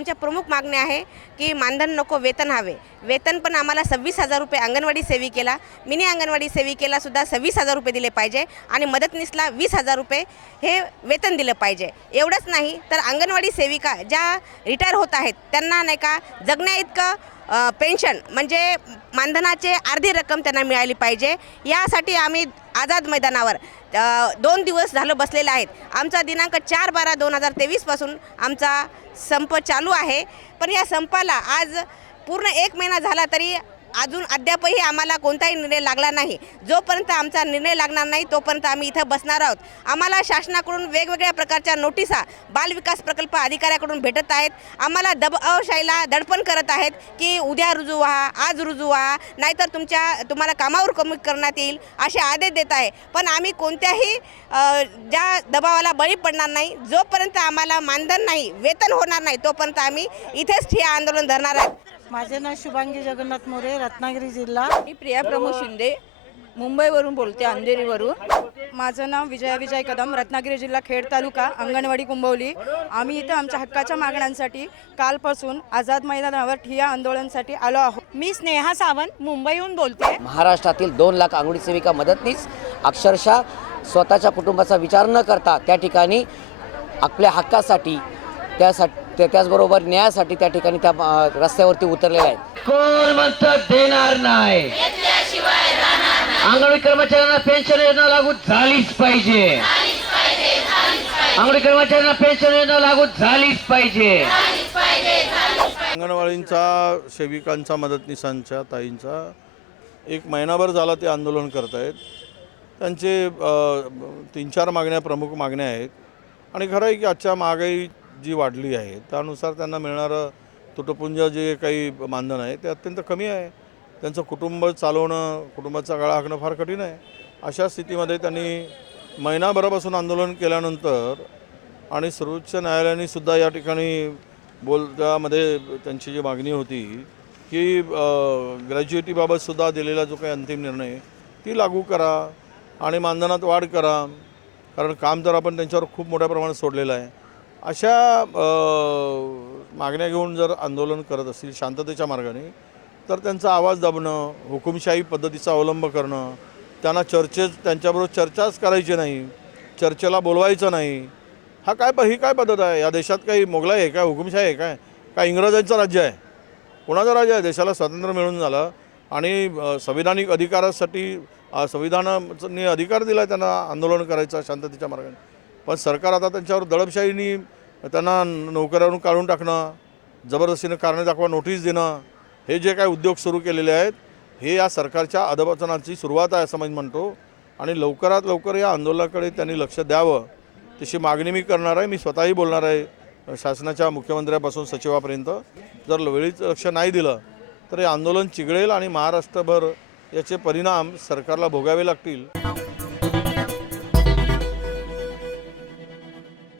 आमच्या प्रमुख मागण्या आहे की मानधन नको वेतन हवे. वेतन पण आम्हाला सव्वीस हजार रुपये अंगणवाडी सेविकेला मिनी अंगणवाडी सेविकेला सुद्धा सव्वीस हजार रुपये दिले पाहिजे आणि मदतनीसला वीस हजार रुपये हे वेतन दिलं पाहिजे. एवढंच नाही तर अंगणवाडी सेविका ज्या रिटायर होत आहेत त्यांना नाही का जगण्या इतकं पेन्शन म्हणजे मानधनाचे अर्धी रक्कम त्यांना मिळाली पाहिजे. यासाठी आम्ही आझाद मैदानावर दोन दिवस झालं बसलेले आहेत. आमचा दिनांक चार बारा दोन हजार तेवीसपासून आमचा संप चालू आहे. पण या संपाला आज पूर्ण एक महिना झाला तरी अजून अद्यापही आम्हाला कोणताही निर्णय लागला नाही. जोपर्यंत आमचा निर्णय लागणार नाही तोपर्यंत आम्ही इथं बसणार आहोत. आम्हाला शासनाकडून वेगवेगळ्या प्रकारच्या नोटिसा बालविकास प्रकल्प अधिकाऱ्याकडून भेटत आहेत. आम्हाला दबावशाहीला दडपण करत आहेत की उद्या रुजू व्हा आज रुजू व्हा नाहीतर तुमच्या तुम्हाला कामावर कमी करण्यात येईल असे आदेश देत आहे. पण आम्ही कोणत्याही ज्या दबावाला बळी पडणार नाही जोपर्यंत आम्हाला मानधन नाही वेतन होणार नाही तोपर्यंत आम्ही इथेच हे आंदोलन धरणार आहोत. माझे नाव शुभांगी जगन्नाथ मोरे रत्नागिरी जिल्हा. मी प्रिया प्रमोद शिंदे मुंबईवरून बोलते अंधेरीवरून. माझं नाव विजया विजय कदम रत्नागिरी जिल्हा खेड तालुका अंगणवाडी कुंभवली आम्ही इथं आमच्या हक्काच्या मागण्यांसाठी कालपासून आझाद मैदानावर ठिय्या आंदोलनासाठी आलो आहोत. मी स्नेहा सावंत मुंबईहून बोलते. महाराष्ट्रातील दोन लाख अंगणवाडी सेविका मदतनीस. अक्षरशः स्वतःच्या कुटुंबाचा विचार न करता त्या ठिकाणी आपल्या हक्कासाठी त्यासाठी त्या- त्याचबरोबर न्यायासाठी त्या ठिकाणी त्या रस्त्यावरती उतरलेल्या आहेत. कोण म्हणतं देणार नाही? अंगणवाडी कर्मचाऱ्यांना पेन्शन योजना लागू झालीच पाहिजे. अंगणवाडी कर्मचाऱ्यांना पेन्शन योजना लागू झालीच पाहिजे. अंगणवाडींचा सेविकांचा मदतनीसांच्या ताईंचा एक महिनाभर झाला ते आंदोलन करत आहेत त्यांचे तीन चार मागण्या प्रमुख मागण्या आहेत. आणि खरं आहे की आजच्या महागाई जी वाढली आहे त्यानुसार त्यांना मिळणारं तुटपुंज जे काही मानधन आहे ते अत्यंत कमी आहे. त्यांचं कुटुंब चालवणं कुटुंबाचा गळा हाकणं फार कठीण आहे. अशा स्थितीमध्ये त्यांनी महिनाभरापासून आंदोलन केल्यानंतर आणि सर्वोच्च न्यायालयाने सुद्धा या ठिकाणी बोल त्यामध्ये त्यांची जी मागणी होती की ग्रॅज्युएटीबाबतसुद्धा दिलेला जो काही अंतिम निर्णय ती लागू करा आणि मानधनात वाढ करा. कारण काम तर आपण त्यांच्यावर खूप मोठ्या प्रमाणात सोडलेलं आहे. अशा मागण्या घेऊन जर आंदोलन करत असतील शांततेच्या मार्गाने तर त्यांचा आवाज दाबणं हुकुमशाही पद्धतीचा अवलंब करणं त्यांना चर्चे त्यांच्याबरोबर चर्चाच करायची नाही चर्चेला बोलवायचं नाही हा काय प ही काय पद्धत आहे? या देशात काही मोगलाई आहे काय? हुकुमशाही आहे काय? काय इंग्रजांचं राज्य आहे? कोणाचं राज्य आहे? देशाला स्वातंत्र्य मिळून झालं आणि संविधानिक अधिकारासाठी संविधानाने अधिकार दिला त्यांना आंदोलन करायचं शांततेच्या मार्गाने. पण सरकार आता त्यांच्यावर दडपशाहीने त्यांना नोकऱ्यावरून काढून टाकणं जबरदस्तीनं कारणे दाखवा नोटीस देणं हे जे काही उद्योग सुरू केलेले आहेत हे या सरकारच्या अधपतनाची सुरुवात आहे असं मी म्हणतो. आणि लवकरात लवकर या आंदोलनाकडे त्यांनी लक्ष द्यावं तशी मागणी मी करणार आहे. मी स्वतःही बोलणार आहे शासनाच्या मुख्यमंत्र्यापासून सचिवापर्यंत. जर वेळीच लक्ष नाही दिलं तर हे आंदोलन चिघळेल आणि महाराष्ट्रभर याचे परिणाम सरकारला भोगावे लागतील.